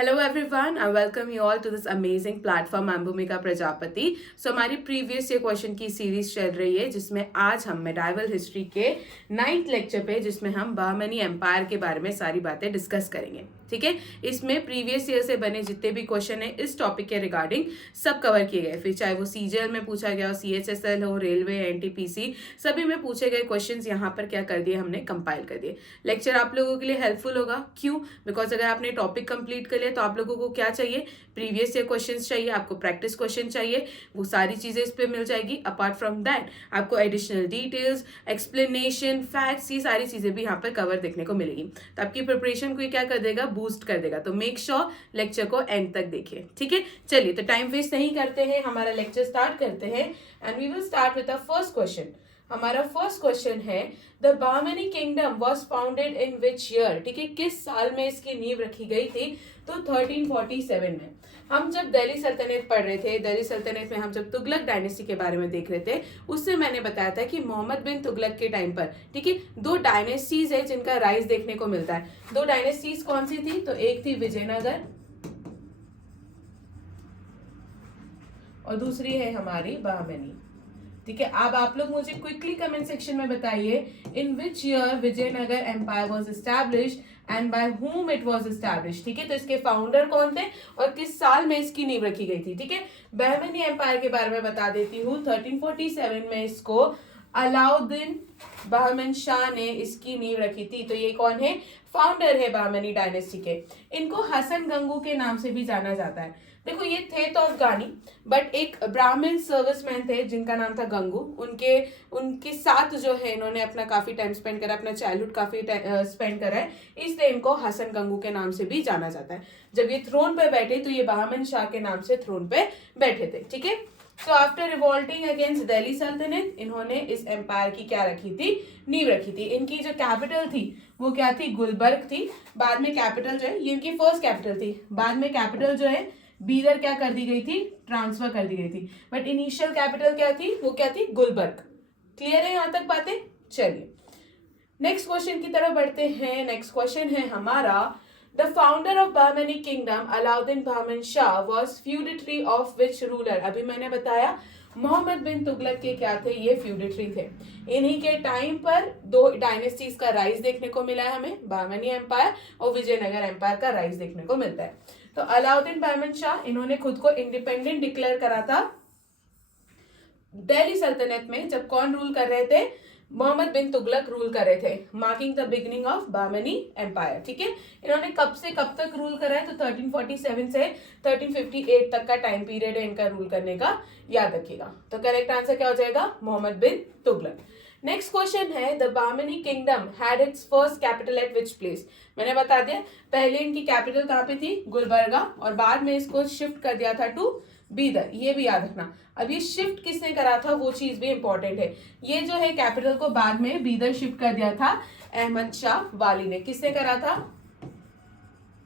Hello everyone, I welcome you all to this amazing platform I'm भूमिका प्रजापति। हमारी previous year question की series चल रही है जिसमें आज हम मेडाइवल हिस्ट्री के 9th लेक्चर पे जिसमें हम बहमनी एम्पायर के बारे में सारी बातें डिस्कस करेंगे। ठीक है, इसमें प्रीवियस ईयर से बने जितने भी क्वेश्चन है इस टॉपिक के रिगार्डिंग सब कवर किए गए, फिर चाहे वो सीजीएल में पूछा गया हो, सीएचएसएल हो, रेलवे, एनटीपीसी, सभी में पूछे गए क्वेश्चंस यहाँ पर क्या कर दिए हमने, कंपाइल कर दिए। लेक्चर आप लोगों के लिए हेल्पफुल होगा। क्यों? बिकॉज अगर आपने टॉपिक कंप्लीट कर लिया तो आप लोगों को क्या चाहिए, प्रीवियस ईयर क्वेश्चंस चाहिए, आपको प्रैक्टिस क्वेश्चन चाहिए, वो सारी चीजें इस पे मिल जाएगी। अपार्ट फ्रॉम दैट आपको एडिशनल डिटेल्स, एक्सप्लेनेशन, फैक्ट्स, ये सारी चीजें भी यहाँ पर कवर देखने को मिलेगी। तो आपकी प्रिपरेशन को क्या कर देगा, बूस्ट कर देगा। तो मेक श्योर लेक्चर को एंड तक देखिए। ठीक है, चलिए तो टाइम वेस्ट नहीं करते हैं, हमारा लेक्चर स्टार्ट करते हैं and we will start with the first question. हमारा फर्स्ट क्वेश्चन है the Bahmani kingdom was founded in which year. ठीक है, किस साल में इसकी नींव रखी गई थी? तो 1347 में। हम जब दिल्ली सल्तनत पढ़ रहे थे, दिल्ली सल्तनत में हम जब तुगलक डायनेस्टी के बारे में देख रहे थे, उससे मैंने बताया था कि मोहम्मद बिन तुगलक के टाइम पर, ठीक है, दो डायनेस्टीज है जिनका राइज देखने को मिलता है। दो डायनेस्टीज कौन सी थी? तो एक थी विजयनगर और दूसरी है हमारी बहमनी। ठीक है, अब आप लोग मुझे क्विकली कमेंट सेक्शन में बताइए in which year Vijayanagara empire was established and by whom it was established. ठीक है, तो इसके फाउंडर कौन थे और किस साल में इसकी नींव रखी गई थी। ठीक है, बहमनी एम्पायर के बारे में बता देती हूँ। 1347 में इसको अलाउद्दीन बहमन शाह ने इसकी नींव रखी थी। तो ये कौन है? फाउंडर है बहमनी डायनेस्टी के। इनको हसन गंगू के नाम से भी जाना जाता है। देखो, ये थे तो अफगानी, बट एक ब्राह्मण सर्विसमैन थे जिनका नाम था गंगू। उनके साथ जो है इन्होंने अपना काफी टाइम स्पेंड करा, अपना चाइल्डहुड काफी स्पेंड करा है, इसलिए इनको हसन गंगू के नाम से भी जाना जाता है। जब ये थ्रोन पे बैठे तो ये बहमन शाह के नाम से थ्रोन पे बैठे थे। ठीक है, so after revolting against Delhi सल्तनत इन्होंने इस एम्पायर की क्या रखी थी, नींव रखी थी। इनकी जो कैपिटल थी वो क्या थी? गुलबर्ग थी। बाद में कैपिटल जो है, ये इनकी फर्स्ट कैपिटल थी, बाद में कैपिटल जो है बीदर क्या कर दी गई थी, ट्रांसफर कर दी गई थी, बट इनिशियल कैपिटल क्या थी? वो क्या थी? गुलबर्ग। क्लियर है यहां तक बातें? चलिए नेक्स्ट क्वेश्चन की तरफ बढ़ते हैं। नेक्स्ट क्वेश्चन है हमारा the founder of Bahmani kingdom Alauddin Bahman Shah was feudatory of which ruler. अभी मैंने बताया मोहम्मद बिन तुगलक के क्या थे, ये फ्यूडिटरी थे। इन्हीं के टाइम पर दो डायनेस्टीज का राइज देखने को मिला है हमें, बहमनी एम्पायर और विजयनगर एम्पायर का राइज देखने को मिलता है। तो अलाउद्दीन बहमन शाह इन्होंने खुद को इंडिपेंडेंट डिक्लेयर करा था दिल्ली सल्तनत में। जब कौन रूल कर रहे थे? मोहम्मद बिन तुगलक रूल कर रहे थे, marking the beginning of Bahmani empire. ठीक है, इन्होंने कब से कब तक रूल करा है? तो 1347 से 1358 तक का टाइम पीरियड है इनका रूल करने का, याद रखिएगा। तो करेक्ट आंसर क्या हो जाएगा? मोहम्मद बिन तुगलक। नेक्स्ट क्वेश्चन है the Bahmani kingdom had it's first capital eight which place. मैंने बता दिया, पहले इनकी कैपिटल कहाँ पे थी? गुलबर्गा, और बाद में इसको शिफ्ट कर दिया था टू बीदर। ये भी याद रखना। अब ये शिफ्ट किसने करा था वो चीज भी इंपॉर्टेंट है। ये जो है कैपिटल को बाद में बीदर शिफ्ट कर दिया था अहमद शाह वाली ने। किसने करा था?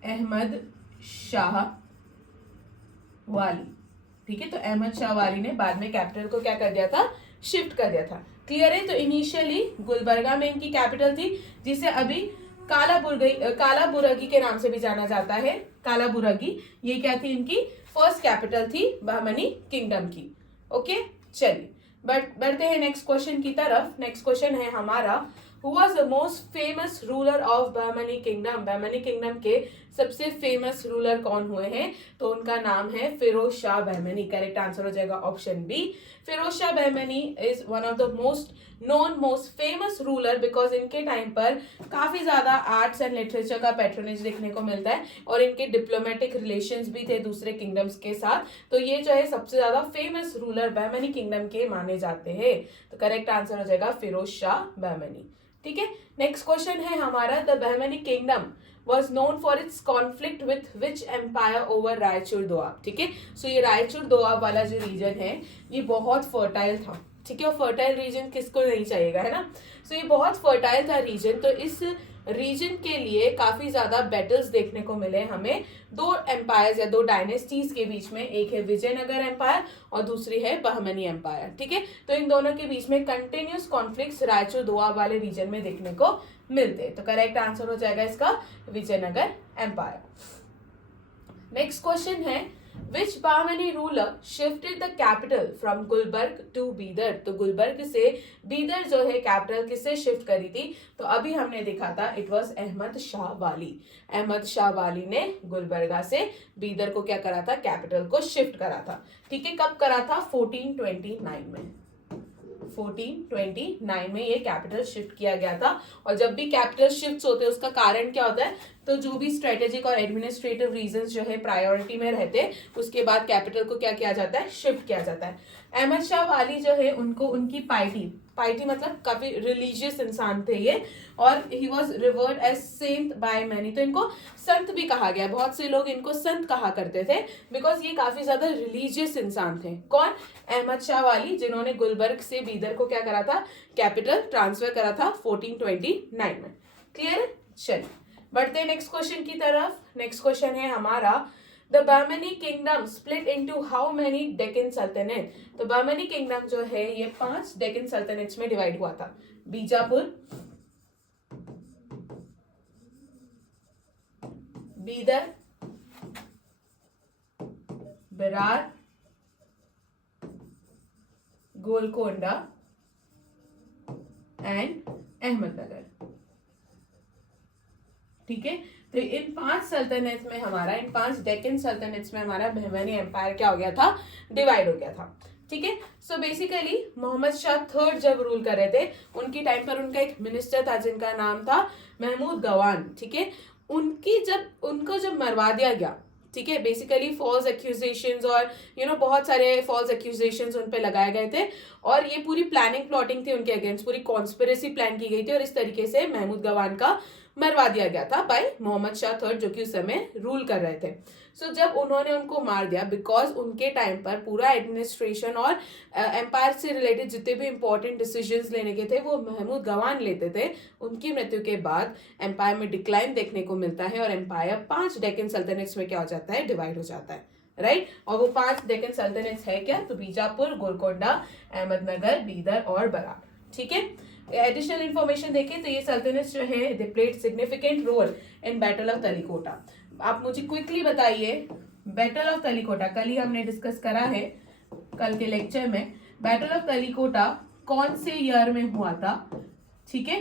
अहमद शाह वाली। ठीक है, तो अहमद शाह वाली ने बाद में कैपिटल को क्या कर दिया था? शिफ्ट कर दिया था। क्लियर है? तो इनिशियली गुलबर्गा में इनकी कैपिटल थी, जिसे अभी कालाबुरगी के नाम से भी जाना जाता है। कालाबुरगी, ये क्या थी? इनकी फर्स्ट कैपिटल थी बहमनी किंगडम की। ओके, चलिए बढ़ते हैं नेक्स्ट क्वेश्चन की तरफ। नेक्स्ट क्वेश्चन है हमारा Who was the most famous ruler of Bahmani kingdom. Bahmani kingdom के सबसे फेमस रूलर कौन हुए हैं? तो उनका नाम है फिरोज शाह बहमनी। करेक्ट आंसर हो जाएगा option B. Firoz Shah Bahmani is one of the most known, most famous ruler, because इनके टाइम पर काफी ज्यादा आर्ट्स एंड लिटरेचर का पैट्रोनेज देखने को मिलता है और इनके डिप्लोमेटिक रिलेशंस भी थे दूसरे किंगडम्स के साथ। तो ये जो है सबसे ज्यादा फेमस रूलर बहमनी किंगडम के माने जाते हैं। तो करेक्ट आंसर हो जाएगा फिरोज शाह बहमनी। ठीक है, नेक्स्ट क्वेश्चन है हमारा the Bahmani kingdom was known for its conflict with which empire over Raichur Doab. ठीक है, सो ये रायचूर दोआब वाला जो रीजन है ये बहुत फर्टाइल था। ठीक है, और फर्टाइल रीजन किसको नहीं चाहिएगा, है ना। सो ये बहुत फर्टाइल था रीजन। तो इस रीजन के लिए काफी ज्यादा बैटल्स देखने को मिले हमें दो एम्पायर्स या दो डायनेस्टीज के बीच में। एक है विजयनगर एम्पायर और दूसरी है बहमनी एम्पायर। ठीक है, तो इन दोनों के बीच में कंटिन्यूस कॉन्फ्लिक्ट्स रायचूर दोआब वाले रीजन में देखने को मिलते हैं। तो करेक्ट आंसर हो जाएगा इसका विजयनगर एम्पायर। नेक्स्ट क्वेश्चन है which Bahmani ruler shifted the capital from Gulbarga to Bidar. तो गुलबर्ग से बीदर जो है कैपिटल किससे शिफ्ट करी थी? तो अभी हमने देखा था इट वाज अहमद शाह वाली। अहमद शाह वाली ने गुलबर्गा से बीदर को क्या करा था? कैपिटल को शिफ्ट करा था। ठीक है, कब करा था? 1429 में। 1429 में ये कैपिटल शिफ्ट किया गया था। और जब भी कैपिटल शिफ्ट होते हैं उसका कारण क्या होता है? तो जो भी स्ट्रेटेजिक और एडमिनिस्ट्रेटिव रीजंस जो है प्रायोरिटी में रहते, उसके बाद कैपिटल को क्या किया जाता है? शिफ्ट किया जाता है। अहमद शाह वाली जो है उनको उनकी पाइटी मतलब काफी रिलीजियस इंसान थे ये, और he was revered as saint by many. तो इनको संत भी कहा गया, बहुत से लोग इनको संत कहा करते थे बिकॉज ये काफी ज्यादा रिलीजियस इंसान थे। कौन? अहमद शाह वाली, जिन्होंने गुलबर्ग से बीदर को क्या करा था? कैपिटल ट्रांसफर करा था 1429 में। क्लियर? चलिए बढ़ते हैं नेक्स्ट क्वेश्चन की तरफ। नेक्स्ट क्वेश्चन है हमारा the Bamni kingdom split into how many Deccan सल्तनत। तो बामनी किंगडम जो है ये 5 डेक्कन सल्तनट्स में डिवाइड हुआ था। बीजापुर, बीदर, बेरार, गोलकोंडा एंड अहमदनगर। ठीक है, तो इन 5 सल्तनत में हमारा, इन 5 डेक्कन सल्तनट्स में हमारा बहमनी एम्पायर क्या हो गया था? डिवाइड हो गया था। ठीक है, so basically Muhammad Shah third जब रूल कर रहे थे उनकी टाइम पर उनका एक मिनिस्टर था जिनका नाम था महमूद गवान। ठीक है, उनको जब मरवा दिया गया, ठीक है, बेसिकली फॉल्स एक्यूजेशंस और बहुत सारे फॉल्स एक्यूजेशंस उन पे लगाए गए थे, और ये पूरी प्लानिंग प्लॉटिंग थी उनके अगेंस्ट, पूरी कॉन्स्पिरेसी प्लान की गई थी, और इस तरीके से महमूद गवान का मरवा दिया गया था बाय मोहम्मद शाह थर्ड, जो कि उस समय रूल कर रहे थे। सो जब उन्होंने उनको मार दिया, बिकॉज उनके टाइम पर पूरा एडमिनिस्ट्रेशन और एम्पायर से रिलेटेड जितने भी इंपॉर्टेंट डिसीजंस लेने के थे वो महमूद गवान लेते थे। उनकी मृत्यु के बाद एम्पायर में डिक्लाइन देखने को मिलता है और एम्पायर 5 डेक्कन सल्तनट्स में क्या हो जाता है? डिवाइड हो जाता है। राइट, और वो 5 डेक्कन सल्तनट्स है क्या? तो बीजापुर, गोलकोंडा, अहमदनगर, बीदर और बरार। ठीक है, एडिशनल इंफॉर्मेशन देखें तो ये सल्तनत जो है they played significant role in battle of Talikota. आप मुझे क्विकली बताइए, बैटल ऑफ तलीकोटा कल ही हमने डिस्कस करा है, कल के लेक्चर में। बैटल ऑफ तलीकोटा कौन से ईयर में हुआ था? ठीक है,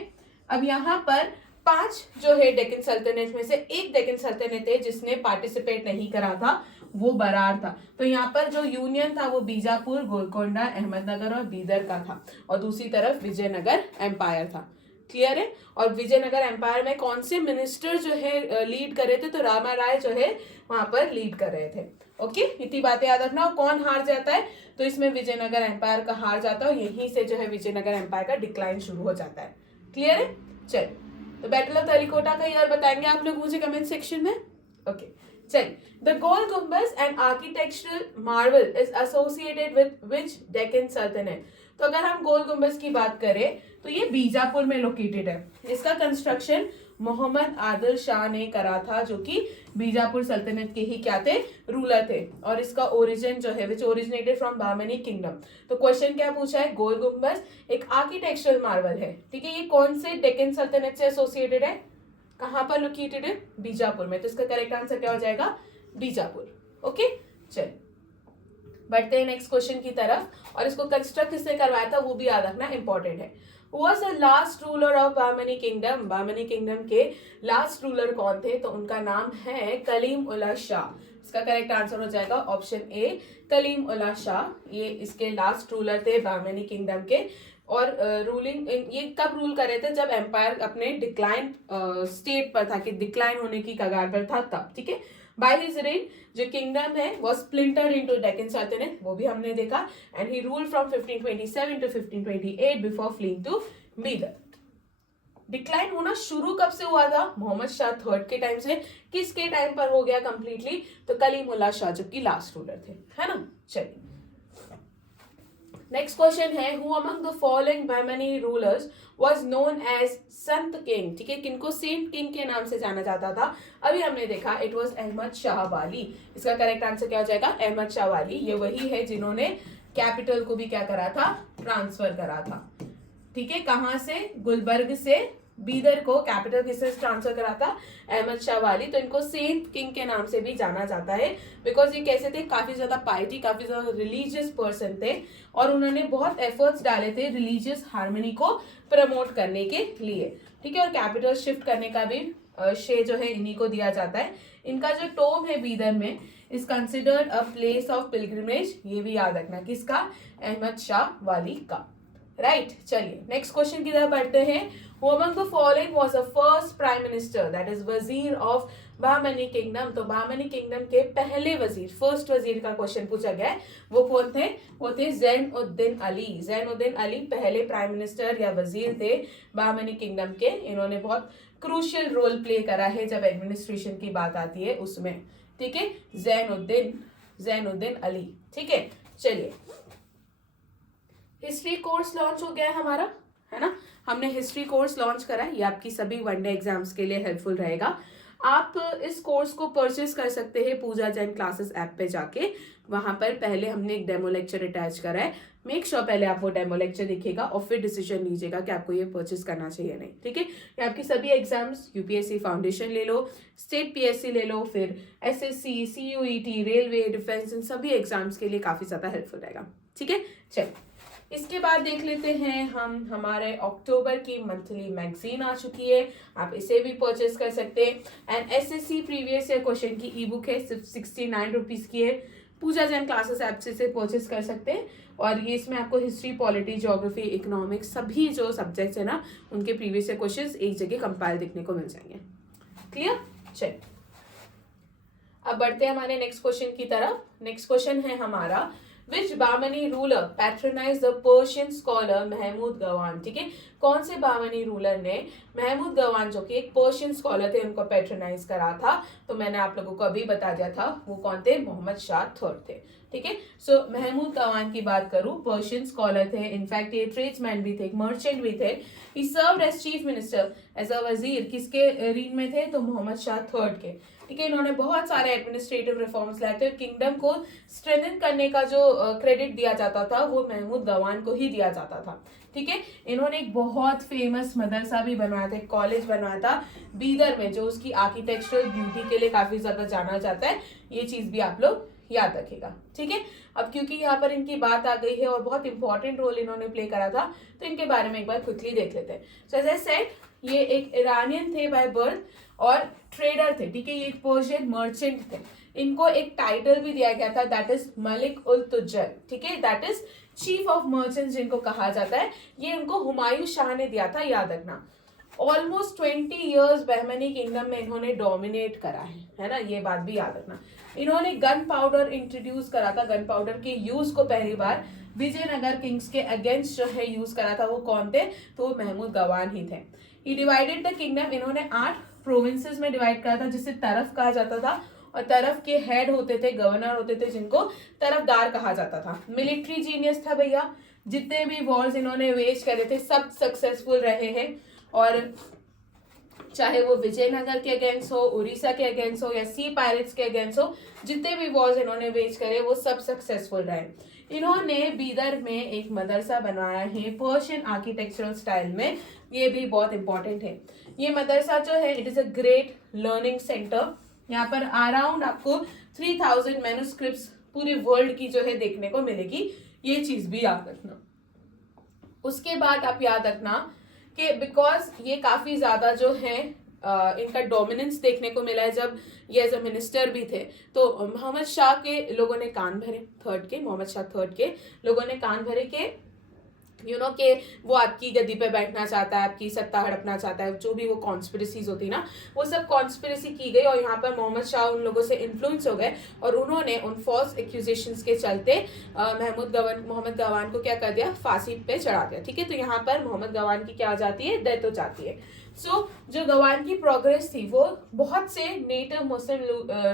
अब यहाँ पर 5 जो है डेक्कन सल्तनत में से एक डेक्कन सल्तनत है जिसने पार्टिसिपेट नहीं करा था, वो बरार था। तो यहाँ पर जो यूनियन था वो बीजापुर, गोलकोंडा, अहमदनगर और बीदर का था, और दूसरी तरफ विजयनगर एम्पायर था। क्लियर है? और विजयनगर एम्पायर में कौन से मिनिस्टर जो है लीड कर रहे थे? तो रामा राय जो है वहां पर लीड कर रहे थे। ओके, इतनी बातें याद रखना। और कौन हार जाता है? तो इसमें विजयनगर एम्पायर का हार जाता है, और यहीं से जो है विजयनगर एम्पायर का डिक्लाइन शुरू हो जाता है। क्लियर है? चलिए, तो बैटल ऑफ तलीकोटा का ईयर बताएंगे आप लोग मुझे कमेंट सेक्शन में। ओके, चलिए, द गोल गुम्बज and architectural Marvel is associated with which Deccan सल्तनत। तो अगर हम गोल गुम्बज की बात करें तो ये बीजापुर में लोकेटेड है। इसका कंस्ट्रक्शन मोहम्मद आदिल शाह ने करा था, जो कि बीजापुर सल्तनत के ही क्या थे? रूलर थे। और इसका ओरिजिन जो है विच ओरिजिनेटेड फ्रॉम बामनी किंगडम। तो क्वेश्चन क्या पूछा है? गोल गुम्बज एक आर्किटेक्चरल मार्वल है। ठीक है, ये कौन से डेक्कन सल्तनत से एसोसिएटेड है? कहां पर लोकेटेड है? बीजापुर में। तो इसका करेक्ट आंसर क्या हो जाएगा? बीजापुर। ओके, चलिए बढ़ते हैं नेक्स्ट क्वेश्चन की तरफ, और इसको कंस्ट्रक्ट किसने करवाया था वो भी याद रखना इंपॉर्टेंट है। was the last ruler of Bamni kingdom. Bamni kingdom के लास्ट रूलर कौन थे? तो उनका नाम है कलीम उल्लाह शाह। इसका करेक्ट आंसर हो जाएगा ऑप्शन ए, कलीम उल्लाह शाह। ये इसके लास्ट रूलर थे बामनी किंगडम के, और रूलिंग ये कब रूल कर रहे थे? जब एम्पायर अपने डिक्लाइन स्टेट पर था, कि डिक्लाइन होने की कगार पर था तब। ठीक है, बाय हिज रेन जो किंगडम है वो स्प्लिंटर्ड इनटू डेक्कन सल्तनत, वो भी हमने देखा, and he ruled from 1527 to 1528 before fleeing to Bidar. Decline होना शुरू कब से हुआ था? मोहम्मद शाह थर्ड के टाइम से। किसके टाइम पर हो गया कंप्लीटली? तो कलीम उल्लाह शाह जो कि लास्ट रूलर थे, है ना। चलिए नेक्स्ट क्वेश्चन है, who among the following Bamni rulers was known as Sant king. ठीक है, किनको सेंट किंग के नाम से जाना जाता था? अभी हमने देखा इट वाज अहमद शाह वाली। इसका करेक्ट आंसर क्या हो जाएगा? अहमद शाह वाली। ये वही है जिन्होंने कैपिटल को भी क्या करा था? ट्रांसफर करा था। ठीक है, कहां से? गुलबर्ग से बीदर को कैपिटल किसने ट्रांसफर करा था? अहमद शाह वाली। तो इनको सेंट किंग के नाम से भी जाना जाता है, बिकॉज ये कैसे थे, काफी ज्यादा पाइटी, काफी ज्यादा रिलीजियस पर्सन थे, और उन्होंने बहुत एफर्ट्स डाले थे रिलीजियस हार्मनी को प्रमोट करने के लिए, ठीक है। और कैपिटल शिफ्ट करने का भी श्रेय जो है इन्हीं को दिया जाता है। इनका जो टोम है बीदर में is considered a place of pilgrimage, ये भी याद रखना, किसका? अहमद शाह वाली का, राइट। चलिए नेक्स्ट क्वेश्चन की तरफ बढ़ते हैं। Who among the following was the first prime minister, that is वजीर of बहामनी किंगडम? तो बहामनी किंगडम के पहले वजीर, फर्स्ट वजीर का क्वेश्चन पूछा गया है। वो कौन थे? वो थे ज़ैन-उद-दीन अली। ज़ैन-उद-दीन अली पहले प्राइम मिनिस्टर या वजीर थे बहामनी किंगडम के। इन्होंने बहुत क्रूशियल रोल प्ले करा है जब एडमिनिस्ट्रेशन की बात आती है उसमें, ठीक है। ज़ैन-उद-दीन अली, ठीक है। चलिए हिस्ट्री कोर्स लॉन्च हो गया है हमारा, है ना। हमने हिस्ट्री कोर्स लॉन्च करा है, ये आपकी सभी वनडे एग्जाम्स के लिए हेल्पफुल रहेगा। आप इस कोर्स को परचेस कर सकते हैं पूजा जैन क्लासेस ऐप पे जाके, वहां पर पहले हमने एक डेमो लेक्चर अटैच करा है। मेक श्योर पहले आप वो डेमो लेक्चर देखिएगा और फिर डिसीजन लीजिएगा कि आपको ये परचेस करना चाहिए नहीं, ठीक है। ये आपकी सभी एग्जाम्स, यूपीएससी फाउंडेशन ले लो, स्टेट पीएससी ले लो, फिर एसएससी, सीयूईटी, रेलवे, डिफेंस, इन सभी एग्जाम्स के लिए काफी ज्यादा हेल्पफुल रहेगा, ठीक है। चलिए इसके बाद देख लेते हैं हम, हमारे अक्टूबर की मंथली मैगजीन आ चुकी है, आप इसे भी परचेस कर सकते हैं। And SSC previous year question की ई बुक है, सिर्फ 69 रुपीज की है। पूजा जैन क्लासेस ऐप से इसे परचेस कर सकते हैं, और ये इसमें आपको हिस्ट्री, पॉलिटी, ज्योग्राफी, इकोनॉमिक्स, सभी जो सब्जेक्ट्स है ना उनके प्रीवियस ईयर क्वेश्चन एक जगह कंपाइल देखने को मिल जाएंगे। क्लियर? चलिए अब बढ़ते हैं हमारे नेक्स्ट क्वेश्चन की तरफ। नेक्स्ट क्वेश्चन है हमारा, Which Bahmani ruler patronized the Persian scholar Mahmood गवान? ठीक है, कौन से बामनी रूलर ने महमूद गवान जो कि एक पर्शियन स्कॉलर थे उनको पैट्रोनाइज करा था? तो मैंने आप लोगों को अभी बता दिया था वो कौन थे, मोहम्मद शाह थर्ड थे, ठीक है। सो महमूद गवान की बात करूं, पर्शियन स्कॉलर थे, इनफैक्ट ये ट्रेड्समैन भी थे, मर्चेंट भी थे। He served as chief minister, as a वजीर, किसके रीन में थे? तो मोहम्मद शाह थर्ड के, ठीक है। इन्होंने बहुत सारे एडमिनिस्ट्रेटिव रिफॉर्म्स लाए थे, किंगडम को स्ट्रेंथन करने का जो क्रेडिट दिया जाता था वो महमूद गवान को ही दिया जाता था, ठीक है। इन्होंने एक बहुत फेमस मदरसा भी बनवाया था, कॉलेज बनवाया था बीदर में, जो उसकी आर्किटेक्चरल ब्यूटी के लिए काफी ज्यादा जाना जाता है। ये चीज भी आप लोग याद रखिएगा, ठीक है। अब क्योंकि यहाँ पर इनकी बात आ गई है और बहुत इंपॉर्टेंट रोल इन्होंने प्ले करा था, तो इनके बारे में एक बार क्विकली देख लेते हैं। सो एज आई सेड, ये एक ईरानियन थे बाय बर्थ और ट्रेडर थे, ठीक है। ये एक पर्शियन मर्चेंट थे। इनको एक टाइटल भी दिया गया था, दैट इज मलिक उल तुज्जर, ठीक है, that is chief of merchants जिनको कहा जाता है। ये उनको हुमायूं शाह ने दिया था, याद रखना। ऑलमोस्ट 20 ईयर्स बहमनी किंगडम में इन्होंने डोमिनेट करा है ना, ये बात भी याद रखना। इन्होंने गन पाउडर इंट्रोड्यूस करा था, गन पाउडर के यूज को पहली बार विजयनगर किंग्स के अगेंस्ट जो है यूज करा था। वो कौन थे? तो वो महमूद गवान ही थे। ही डिवाइडेड द किंगडम, इन्होंने 8 प्रोविंसेस में डिवाइड करा था, जिसे तरफ कहा जाता था, और तरफ के हेड होते थे, गवर्नर होते थे, जिनको तरफदार कहा जाता था। मिलिट्री जीनियस था भैया, जितने भी वॉर्स इन्होंने वेज करे थे सब सक्सेसफुल रहे हैं, और चाहे वो विजयनगर के अगेंस्ट हो, उड़ीसा के अगेंस्ट हो, या सी पायरेट्स के अगेंस्ट हो, जितने भी वॉर्स इन्होंने वेज करे वो सब सक्सेसफुल रहे। इन्होंने बीदर में एक मदरसा बनवाया है पर्शियन आर्किटेक्चरल स्टाइल में, ये भी बहुत इंपॉर्टेंट है। ये मदरसा जो है it is a great learning centre. यहाँ पर अराउंड आपको 3000 मैन्युस्क्रिप्ट्स पूरे वर्ल्ड की जो है देखने को मिलेगी, ये चीज भी याद रखना। उसके बाद आप याद रखना कि बिकॉज ये काफी ज्यादा जो है इनका डोमिनेंस देखने को मिला है जब ये एज अ मिनिस्टर भी थे, तो मोहम्मद शाह के लोगों ने कान भरे, थर्ड के, मोहम्मद शाह थर्ड के लोगों ने कान भरे के के वो आपकी गद्दी पे बैठना चाहता है, आपकी सत्ता हड़पना चाहता है, जो भी वो कॉन्स्पिरेसीज होती ना, वो सब कॉन्स्पिरेसी की गई। और यहाँ पर मोहम्मद शाह उन लोगों से इन्फ्लुएंस हो गए और उन्होंने उन फॉल्स एक्यूजेशंस के चलते मोहम्मद गवान को क्या कर दिया, फांसी पे चढ़ा दिया, ठीक है। तो यहाँ पर मोहम्मद गवान की क्या हो जाती है, डेथ हो जाती है। जो गवान की प्रोग्रेस थी वो बहुत से नेटिव मुस्लिम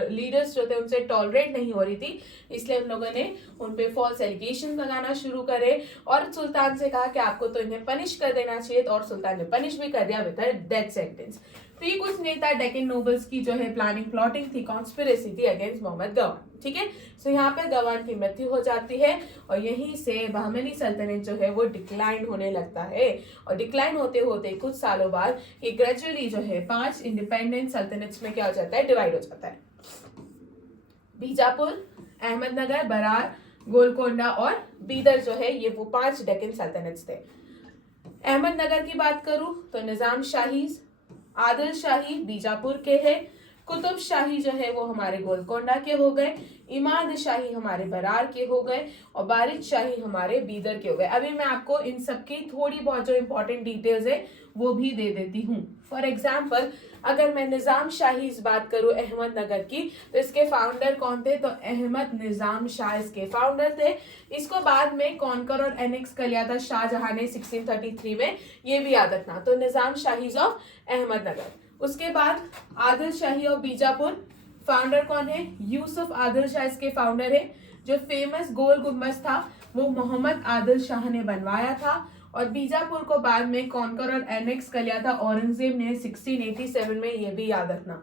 लीडर्स जो थे उनसे टॉलरेट नहीं हो रही थी, इसलिए उन लोगों ने उन पे फॉल्स एलिगेशन लगाना शुरू करे और सुल्तान से कहा कि आपको तो इन्हें पनिश कर देना चाहिए, और सुल्तान ने पनिश भी कर दिया विद डेथ सेंटेंस। तो ये कुछ नेता डेक्कन नोबल्स की जो है प्लानिंग प्लॉटिंग थी, कॉन्स्पिरेसी थी अगेंस्ट मोहम्मद गवान। ठीक है, सो यहाँ पर गवान की मृत्यु हो जाती है और यहीं से बहमनी सल्तनत जो है वो डिक्लाइन होने लगता है। और डिक्लाइन होते होते कुछ सालों बाद ये ग्रेजुअली जो है 5 इंडिपेंडेंट सल्तनट्स में क्या हो जाता है, डिवाइड हो जाता है। बीजापुर, अहमदनगर, बरार, गोलकोंडा और बीदर जो है ये वो 5 डेक्कन सल्तनट्स थे। अहमदनगर की बात करूं तो निजाम शाही, आदिल शाही बीजापुर के हैं, कुतुब शाही जो है वो हमारे गोलकोंडा के हो गए, इमाद शाही हमारे बरार के हो गए और बारिश शाही हमारे बीदर के हो गए। अभी मैं आपको इन सबकी थोड़ी बहुत जो इंपॉर्टेंट डिटेल्स है वो भी दे देती हूँ। फॉर एग्जाम्पल अगर मैं निजाम शाही इस बात करूं अहमदनगर की, तो इसके फाउंडर कौन थे, तो अहमद निजाम शाह इसके फाउंडर थे। इसको बाद में कॉन्कर और एनेक्स कर लिया था शाहजहां ने 1633 में, ये भी याद रखना। तो निजाम शाही ऑफ अहमदनगर। उसके बाद आदिल शाही ऑफ बीजापुर, फाउंडर कौन है, यूसुफ आदिल शाह इसके फाउंडर है। जो फेमस गोल गुम्बद था वो मोहम्मद आदिल शाह ने बनवाया था और बीजापुर को बाद में कॉन्कर और एनेक्स कर लिया था औरंगजेब ने 1687 में, ये भी याद रखना।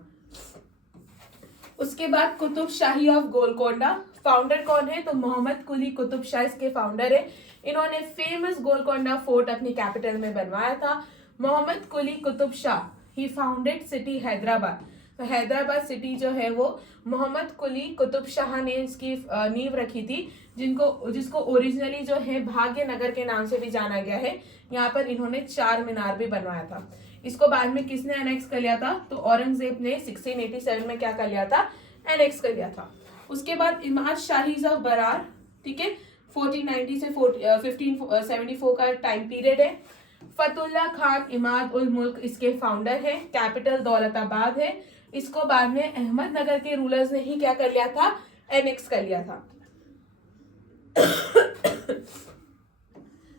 उसके बाद कुतुब शाही ऑफ गोलकोंडा, फाउंडर कौन है, तो मोहम्मद कुली कुतुब शाह इसके फाउंडर है। इन्होंने फेमस गोलकोंडा फोर्ट अपनी कैपिटल में बनवाया था। मोहम्मद कुली कुतुब शाह ही फाउंडेड सिटी हैदराबाद। तो हैदराबाद सिटी जो है वो मोहम्मद कुली कुतुब शाह ने इसकी नींव रखी थी, जिसको ओरिजिनली जो है भाग्यनगर के नाम से भी जाना गया है। यहाँ पर इन्होंने 4 मीनार भी बनवाया था। इसको बाद में किसने एनेक्स कर लिया था, तो औरंगजेब ने 1687 में क्या कर लिया था, एनेक्स कर लिया था। उसके बाद इमाद शाहीज ऑफ बरार, ठीक है, 1490 से 1574 का टाइम पीरियड है। फतुल्ला खान इमाद उल मुल्क इसके फाउंडर है, कैपिटल दौलताबाद है। इसको बाद में अहमदनगर के रूलर्स ने ही क्या कर लिया था, एनेक्स कर लिया था।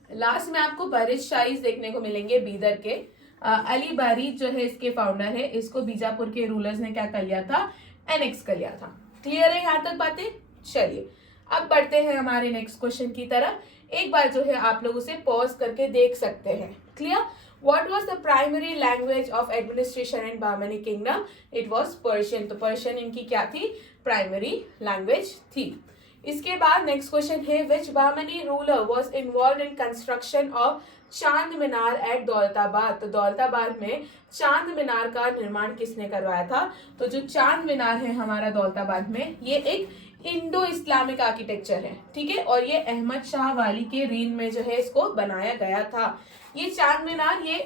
लास्ट में आपको बारिश शाहीज देखने को मिलेंगे बीदर के। अली बारीद जो है इसके फाउंडर है, इसको बीजापुर के रूलर्स ने क्या कर लिया था, एनेक्स कर लिया था। क्लियर है यहाँ तक बातें? चलिए अब बढ़ते हैं हमारे नेक्स्ट क्वेश्चन की तरफ। एक बार जो है आप लोग उसे पॉज करके देख सकते हैं। Clear? What was the primary language of administration in Bahmani kingdom? It was Persian. तो पर्शियन इनकी क्या थी, प्राइमरी लैंग्वेज थी। इसके बाद नेक्स्ट क्वेश्चन है, which Bahmani ruler was involved in construction of चांद मीनार एट दौलताबाद? तो दौलताबाद में चांद मीनार का निर्माण किसने करवाया था? तो जो चांद मीनार है हमारा दौलताबाद में, ये एक इंडो इस्लामिक आर्किटेक्चर है, ठीक है, और ये अहमद शाह वाली के रेन में जो है इसको बनाया गया था। ये चांद मीनार ये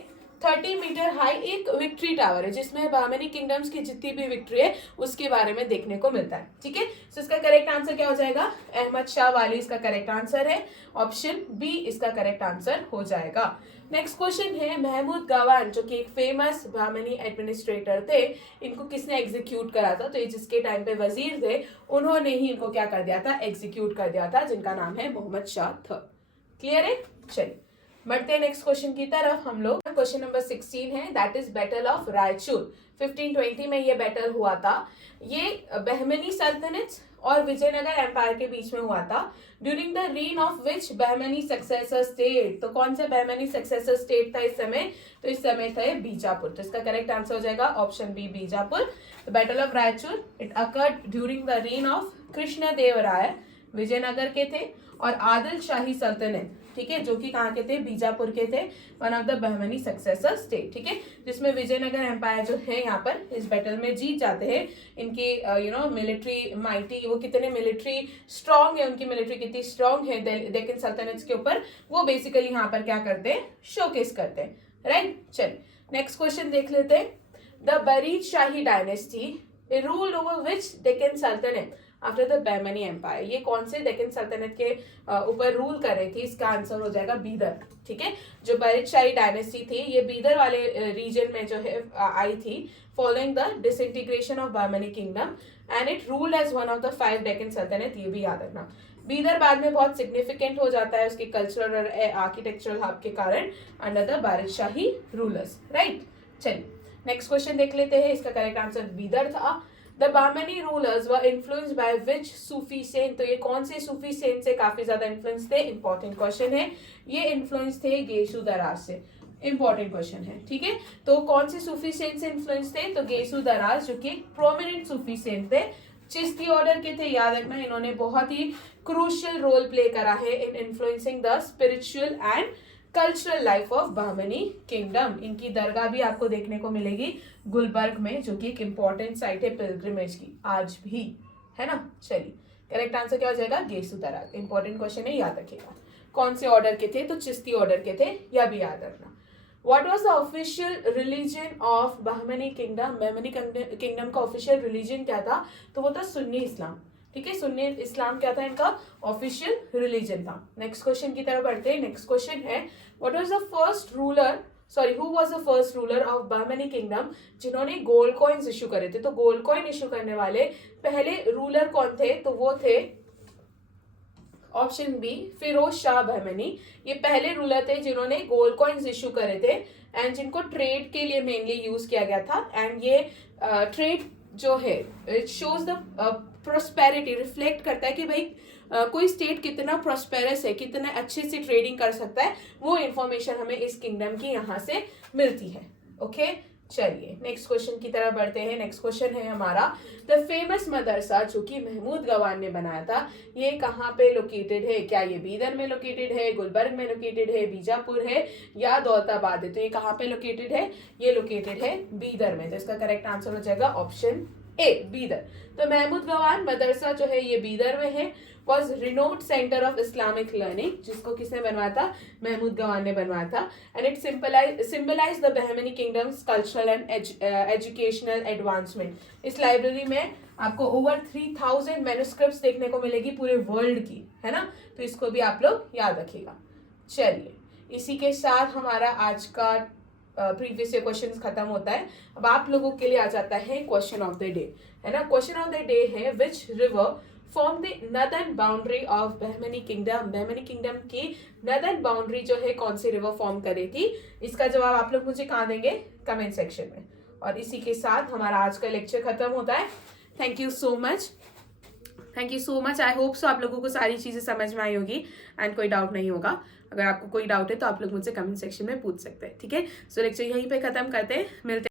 30 मीटर हाई एक विक्ट्री टावर है, जिसमें बहमनी किंगडम्स की जितनी भी विक्ट्री है उसके बारे में देखने को मिलता है। ठीक है, तो इसका करेक्ट आंसर क्या हो जाएगा, अहमद शाह वाली इसका करेक्ट आंसर है, ऑप्शन बी इसका करेक्ट आंसर हो जाएगा। नेक्स्ट क्वेश्चन है, महमूद गवान जो कि एक फेमस बहमनी एडमिनिस्ट्रेटर थे, इनको किसने एग्जीक्यूट करा था? तो ये जिसके टाइम पे वजीर थे उन्होंने ही इनको क्या कर दिया था, एग्जीक्यूट कर दिया था, जिनका नाम है मोहम्मद शाह थर्ड। क्लियर है? चलिए बढ़ते हैं नेक्स्ट क्वेश्चन की तरफ हम लोग। क्वेश्चन नंबर 16 है, that is battle of Raichur. 1520 में ये बैटल हुआ था। ये बहमनी सल्तनत और विजयनगर एम्पायर के बीच में हुआ था। During the reign of which Bahmani successor state? तो कौन सा बहमनी सक्सेसर स्टेट था इस समय? तो इस समय था बीजापुर। तो इसका करेक्ट आंसर हो जाएगा option B, Bijapur. The battle of Raichur it occurred during the reign of Krishnadevaraya, Vijayanagar के थे, और आदिल शाही सल्तनत, ठीक है, जो कि कहाँ के थे, बीजापुर के थे, one of the Bahmani successor state. ठीक है, जिसमें विजयनगर एम्पायर जो है यहाँ पर इस बैटल में जीत जाते हैं। इनकी मिलिट्री माइटी, वो कितने मिलिट्री स्ट्रांग है, उनकी मिलिट्री कितनी स्ट्रांग है डेक्कन सल्तनत के ऊपर, वो बेसिकली यहाँ पर क्या करते हैं, शोकेस करते हैं। राइट, चलिए नेक्स्ट क्वेश्चन देख लेते हैं। The Barid Shahi dynasty ruled over which Deccan सल्तनत आफ्टर द बहमनी एम्पायर? ये कौन से डेक्कन सल्तनत के ऊपर रूल कर रही थी? इसका आंसर हो जाएगा बीदर। ठीक है, जो बरीद शाही डायनेस्टी थी ये बीदर वाले रीजन में जो है आई थी, following the disintegration of Bahmani kingdom, and it ruled as one of the 5 Deccan सल्तनत। ये भी याद रखना। बीदर बाद में बहुत सिग्निफिकेंट हो जाता है उसके कल्चरल और आर्किटेक्चरल हब के कारण under the Barid Shahi rulers. Right, चलिए नेक्स्ट क्वेश्चन देख लेते हैं। इसका करेक्ट आंसर बीदर था। The Bahmani rulers were influenced by which Sufi saint? तो ये कौन से सूफी सेंट से काफी ज्यादा इन्फ्लुएंस थे? इंपॉर्टेंट क्वेश्चन है। ये इन्फ्लुएंस थे गेशु दराज से। इंपॉर्टेंट क्वेश्चन है, ठीक है। तो कौन से सूफी सेंट से इन्फ्लुएंस थे, तो गेसु दराज जो कि एक प्रोमिनेंट सूफी सेंट थे, चिश्ती ऑर्डर के थे। याद रखना इन्होंने बहुत ही क्रूशियल रोल प्ले करा है in influencing the spiritual and cultural life of Bahmani kingdom. इनकी दरगाह भी आपको देखने को मिलेगी गुलबर्ग में, जो कि एक इंपॉर्टेंट साइट है पिलग्रिमेज की आज भी, है ना। चलिए करेक्ट आंसर क्या हो जाएगा, गेसु दराज। इंपॉर्टेंट क्वेश्चन है, याद रखिएगा। कौन से ऑर्डर के थे, तो चिश्ती ऑर्डर के थे, यह भी याद रखना। What was the official religion of Bahmani kingdom? Bahmani kingdom का ऑफिशियल रिलीजन क्या था, तो वो था सुन्नी इस्लाम, ठीक है। सुन्नी इस्लाम क्या था, इनका ऑफिशियल रिलीजन था। नेक्स्ट क्वेश्चन की तरफ बढ़ते हैं। नेक्स्ट क्वेश्चन है what was the first ruler, sorry who was the first ruler of Bahmani kingdom, जिन्होंने गोल्ड कॉइन्स इशू करे थे। तो गोल्ड कॉइन इशू करने वाले पहले रूलर कौन थे, तो वो थे ऑप्शन बी फिरोज शाह बहमनी। ये पहले रूलर थे जिन्होंने गोल्ड कॉइन्स इशू करे थे एंड जिनको ट्रेड के लिए मेनली यूज किया गया था। एंड ये ट्रेड जो है it shows the prosperity, reflect करता है कि भाई कोई स्टेट कितना प्रोस्पेरस है, कितना अच्छे से ट्रेडिंग कर सकता है, वो इंफॉर्मेशन हमें इस किंगडम की यहाँ से मिलती है। ओके चलिए नेक्स्ट क्वेश्चन की तरफ बढ़ते हैं। नेक्स्ट क्वेश्चन है हमारा द फेमस मदरसा जो कि महमूद गवान ने बनाया था, ये कहाँ पे लोकेटेड है? क्या ये बीदर में लोकेटेड है, गुलबर्ग में लोकेटेड है, बीजापुर है या दौलताबाद है? तो ये कहाँ पे लोकेटेड है? ये लोकेटेड है बीदर में। तो इसका करेक्ट आंसर हो जाएगा ऑप्शन ए बीदर। तो महमूद गवान मदरसा जो है ये बीदर में है। Was renowned centre of Islamic learning, जिसको किसने बनवाया था? महमूद गवान ने बनवाया था। And it symbolise the Bahmani kingdom's cultural and educational advancement. इस लाइब्रेरी में आपको ओवर 3000 मैन्युस्क्रिप्ट्स देखने को मिलेगी पूरे वर्ल्ड की, है ना। तो इसको भी आप लोग याद रखिएगा। चलिए इसी के साथ हमारा आज का प्रीवियस ईयर क्वेश्चन खत्म होता है। अब आप लोगों के लिए आ जाता है क्वेश्चन ऑफ द डे, है ना। क्वेश्चन ऑफ द डे है which river form the northern boundary of Bahmani kingdom. Bahmani kingdom की नदर्न बाउंड्री जो है कौन सी रिवर फॉर्म करे थी? इसका जवाब आप लोग मुझे कहाँ देंगे? कमेंट सेक्शन में। और इसी के साथ हमारा आज का लेक्चर खत्म होता है। Thank you so much. I hope so आप लोगों को सारी चीजें समझ में आई होगी एंड कोई डाउट नहीं होगा। अगर आपको कोई डाउट है तो आप लोग मुझसे कमेंट सेक्शन में पूछ सकते हैं, ठीक है। सो लेक्चर यहीं पे खत्म करते हैं, मिलते हैं।